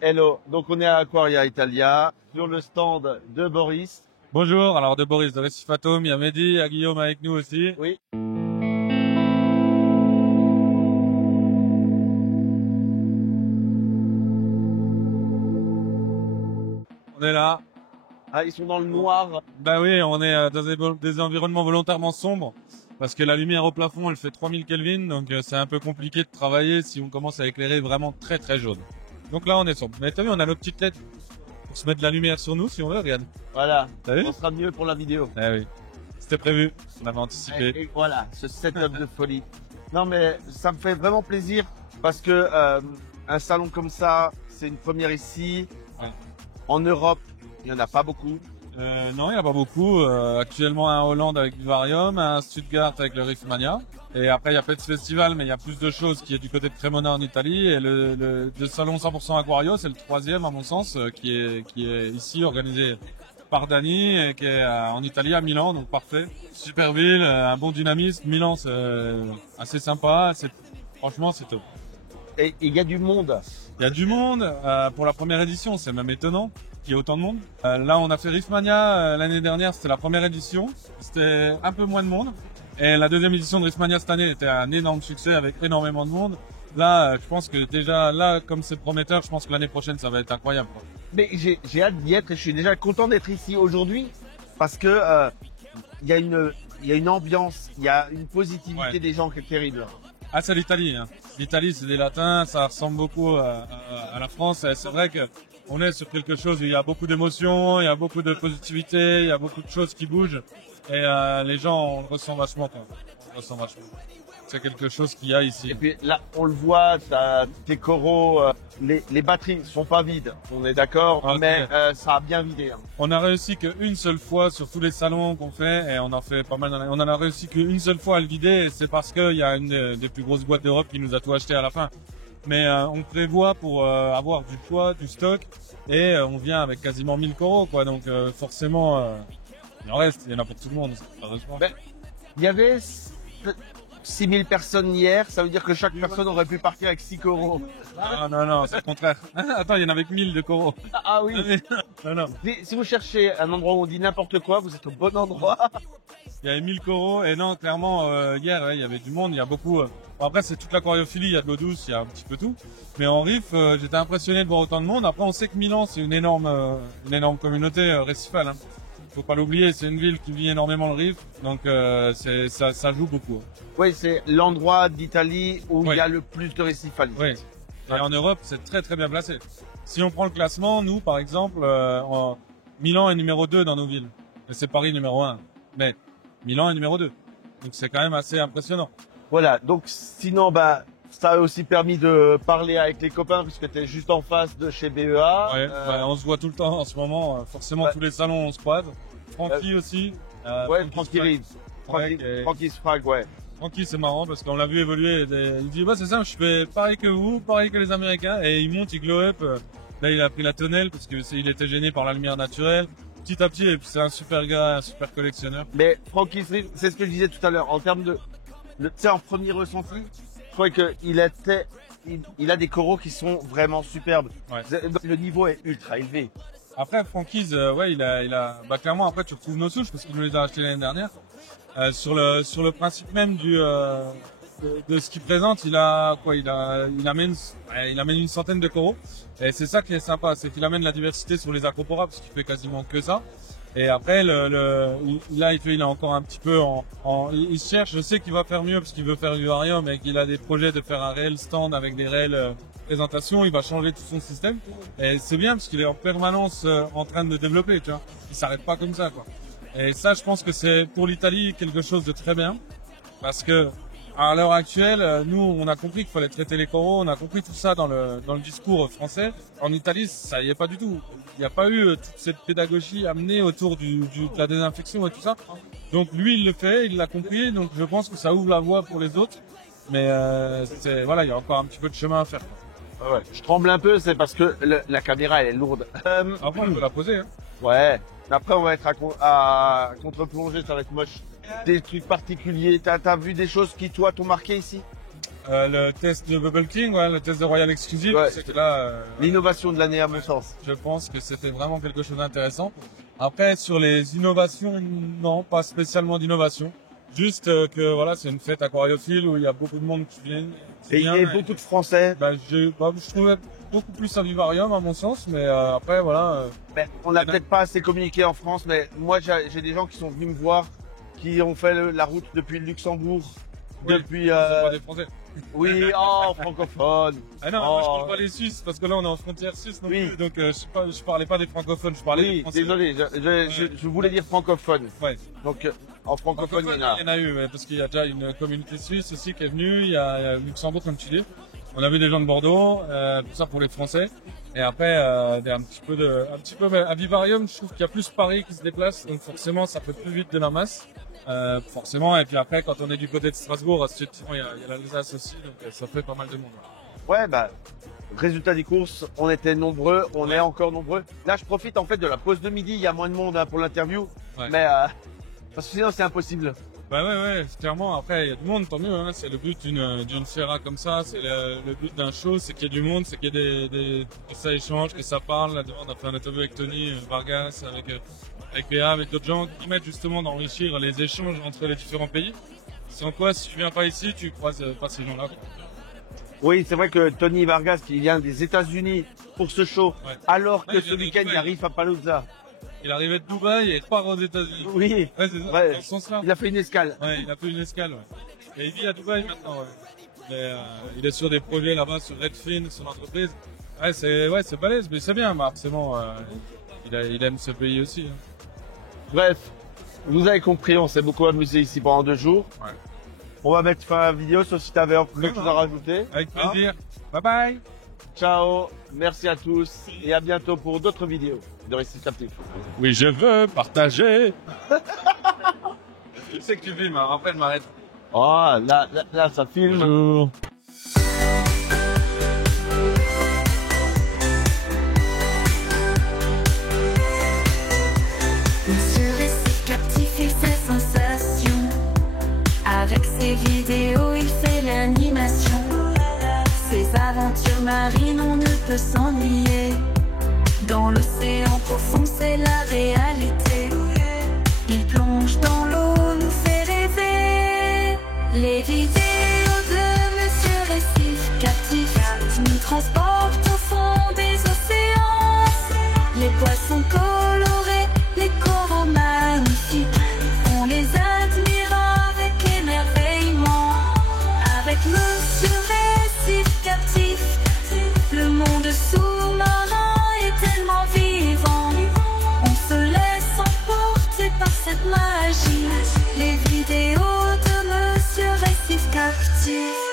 Hello, donc on est à Aquaria Italia, sur le stand de Boris. Bonjour, alors de Boris de Récif Atome, il y a Mehdi, il y a Guillaume avec nous aussi. Oui. On est là. Ah, ils sont dans le noir. Bah oui, on est dans des environnements volontairement sombres parce que la lumière au plafond, elle fait 3000 Kelvin, donc c'est un peu compliqué de travailler si on commence à éclairer vraiment très très jaune. Donc là, on est sombre. Mais t'as vu, on a nos petites têtes pour se mettre de la lumière sur nous si on veut, regarde. Voilà, T'as vu? on sera mieux pour la vidéo. Ah oui, c'était prévu, on avait anticipé. Et voilà, ce setup de folie. Non mais ça me fait vraiment plaisir parce que un salon comme ça, c'est une première ici. Ouais. En Europe, il n'y en a pas beaucoup. Non, il n'y en a pas beaucoup. Actuellement, un Hollande avec Vivarium, un Stuttgart avec le Riffmania. Et après, il y a Pets Festival, mais il y a plus de choses qui est du côté de Cremona en Italie. Et le salon 100% Aquario, c'est le troisième, à mon sens, qui est ici organisé par Dani et qui est en Italie, à Milan. Donc parfait. Super ville, un bon dynamisme. Milan, c'est assez sympa. Franchement, c'est top. Et il y a du monde. Il y a du monde pour la première édition, c'est même étonnant qu'il y ait autant de monde. Là, on a fait Riffmania l'année dernière, c'était la première édition, c'était un peu moins de monde. Et la deuxième édition de Riffmania cette année était un énorme succès avec énormément de monde. Là, je pense que déjà, là, comme c'est prometteur, je pense que l'année prochaine, ça va être incroyable, quoi. Mais j'ai hâte d'y être et je suis déjà content d'être ici aujourd'hui parce que il y a une ambiance, il y a une positivité Ouais. des gens qui est terrible. Ah, c'est l'Italie, hein. L'Italie, c'est des latins, ça ressemble beaucoup à la France. Et c'est vrai que on est sur quelque chose où il y a beaucoup d'émotions, il y a beaucoup de positivité, il y a beaucoup de choses qui bougent. Et les gens, on le ressent vachement, quoi. On le ressent vachement. C'est quelque chose qu'il y a ici. Et puis là, on le voit, t'as tes coraux, les batteries sont pas vides, on est d'accord, Ok. mais ça a bien vidé. Hein. On a réussi qu'une seule fois sur tous les salons qu'on fait, et on en fait pas mal. On en a réussi qu'une seule fois à le vider, et c'est parce qu'il y a une des plus grosses boîtes d'Europe qui nous a tout acheté à la fin. Mais on prévoit pour avoir du choix, du stock, et on vient avec quasiment 1000 coraux, quoi. Donc forcément, il en reste, il y en a pour tout le monde, heureusement. Ben, il y avait 6000 personnes hier, ça veut dire que chaque personne aurait pu partir avec 6 coraux. Non, c'est le contraire. Attends, il y en avait que 1000 de coraux. Ah oui. Non, non. Si vous cherchez un endroit où on dit n'importe quoi, vous êtes au bon endroit. Il y avait 1000 coraux et non, clairement, hier, ouais, il y avait du monde, il y a beaucoup. Bon, après, c'est toute l'aquariophilie, il y a de l'eau douce, il y a un petit peu tout. Mais en Riff, j'étais impressionné de voir autant de monde. Après, on sait que Milan, c'est une énorme communauté récifale. Hein. Faut pas l'oublier, c'est une ville qui vit énormément le Riff, donc ça joue beaucoup. Oui, c'est l'endroit d'Italie où il Oui. y a le plus de récifales. Oui. Et en Europe, c'est très très bien placé. Si on prend le classement, nous, par exemple, Milan est numéro 2 dans nos villes. Et c'est Paris numéro 1. Mais Milan est numéro 2. Donc c'est quand même assez impressionnant. Voilà, donc sinon, bah, ça a aussi permis de parler avec les copains puisque tu es juste en face de chez BEA. Ouais, on se voit tout le temps en ce moment. Forcément, Ouais. tous les salons, on se croise. Francky aussi. Ouais, Francky Francky Sprague. Reeves. Ouais, et- Francky Sprague, ouais. Francky, c'est marrant parce qu'on l'a vu évoluer. Il dit, bah, c'est ça, je fais pareil que vous, pareil que les Américains. Et il monte, il glow up. Là, il a pris la tonnelle parce qu'il était gêné par la lumière naturelle. Petit à petit, et puis c'est un super gars, un super collectionneur. Mais Francky Reeves, c'est ce que je disais tout à l'heure, en termes tu sais, en premier ressenti, je trouvais il a des coraux qui sont vraiment superbes. Ouais. Le niveau est ultra élevé. Après, Franky's, ouais, bah, clairement, après, tu retrouves nos souches parce qu'il nous les a achetés l'année dernière. Sur le principe même de ce qu'il présente, il amène une centaine de coraux. Et c'est ça qui est sympa, c'est qu'il amène la diversité sur les acropora parce qu'il fait quasiment que ça. Et après, il a encore un petit peu il cherche, je sais qu'il va faire mieux parce qu'il veut faire du vivarium et qu'il a des projets de faire un réel stand avec des réelles présentations, il va changer tout son système. Et c'est bien parce qu'il est en permanence en train de développer, tu vois. Il s'arrête pas comme ça, quoi. Et ça, je pense que c'est pour l'Italie quelque chose de très bien parce que à l'heure actuelle, nous, on a compris qu'il fallait traiter les coraux, on a compris tout ça dans le discours français. En Italie, ça y est pas du tout. Il n'y a pas eu toute cette pédagogie amenée autour de la désinfection et tout ça. Donc lui, il le fait, il l'a compris, donc je pense que ça ouvre la voie pour les autres. Mais voilà, il y a encore un petit peu de chemin à faire. Ouais. Je tremble un peu, c'est parce que la caméra elle est lourde. Après, on peut la poser. Hein. Ouais. Après, on va être à contre-plongée, ça va être moche. Des trucs particuliers. T'as vu des choses qui, toi, t'ont marqué ici? Le test de Bubble King, ouais, le test de Royal Exclusive, Ouais. c'était là. L'innovation de l'année à mon sens. Je pense que c'était vraiment quelque chose d'intéressant. Après, sur les innovations, non, pas spécialement d'innovation. Juste que voilà, c'est une fête aquariophile où il y a beaucoup de monde qui viennent. Et il y a beaucoup de Français. Je trouvais beaucoup plus un vivarium à mon sens, mais après voilà. Ben, on n'a peut-être pas assez communiqué en France, mais moi j'ai des gens qui sont venus me voir, qui ont fait la route depuis le Luxembourg, Oui, depuis. c'est pas des Français. Oui, oh, francophone. Ah non, Oh. moi je parle pas des Suisses parce que là on est en frontière suisse non Oui. plus, donc je parlais pas des francophones, je parlais des Oui, Français. désolé, je voulais dire francophone. Ouais. Donc en francophone, il y en a. Il y en a eu, ouais, parce qu'il y a déjà une communauté suisse aussi qui est venue, il y a Luxembourg comme tu dis. On a vu des gens de Bordeaux, tout ça pour les Français. Et après, un petit peu à Vivarium, je trouve qu'il y a plus Paris qui se déplace, donc forcément ça fait plus vite de la masse. Forcément, et puis après, quand on est du côté de Strasbourg, effectivement, il y a l'Alsace aussi, donc ça fait pas mal de monde. Ouais, bah, résultat des courses, on était nombreux, on est encore nombreux. Là, je profite en fait de la pause de midi, il y a moins de monde hein, pour l'interview, Ouais. mais parce que sinon c'est impossible. Bah ouais, clairement, après, il y a du monde, tant mieux, hein, c'est le but d'une Sierra comme ça, c'est le but d'un show, c'est qu'il y ait du monde, c'est qu'il y ait que ça échange, que ça parle. Là, on a fait un interview avec Tony Vargas, avec Béa, avec d'autres gens qui permettent justement d'enrichir les échanges entre les différents pays. Sans quoi, si tu viens pas ici, tu croises pas ces gens-là. Oui, c'est vrai que Tony Vargas, qui vient des États-Unis pour ce show, Ouais. alors que Ouais, il ce vient de week-end il Dubaï. arrive à Palooza. Il arrivait de Dubaï et part aux États-Unis. Oui, Ouais, c'est ça, Ouais. dans ce sens-là. il a fait une escale. Ouais, il a fait une escale, ouais. Et il vit à Dubaï maintenant, ouais. Mais, il est sur des projets là-bas, sur Redfin, son entreprise. Ouais, c'est balèze, mais c'est bien, forcément, il aime ce pays aussi. Hein. Bref, vous avez compris, on s'est beaucoup amusé ici pendant 2 jours. Ouais. On va mettre fin à la vidéo, sauf si tu avais quelque chose à rajouter. Avec Hein? plaisir. Bye bye. Ciao, merci à tous et à bientôt pour d'autres vidéos de Récit Captif. Oui, je veux partager. Je sais que tu filmes, hein. Après, je m'arrête. Oh, là, ça filme. Bonjour. Monsieur Récit Captif et ses sensations. Avec ses vidéos, il fait l'animation. Ses aventures marines, on ne peut s'ennuyer. Dans l'océan profond, c'est la réalité. Il plonge dans l'eau, nous fait rêver. Les vidéos de Monsieur Récit Captif nous transportent au fond des océans. Les poissons colorés, les coraux magnifiques, on les admire avec émerveillement. Avec Monsieur Récit Captif, le monde sous-marin est tellement vivant. On se laisse emporter par cette magie. Les vidéos de Monsieur Récit Captif.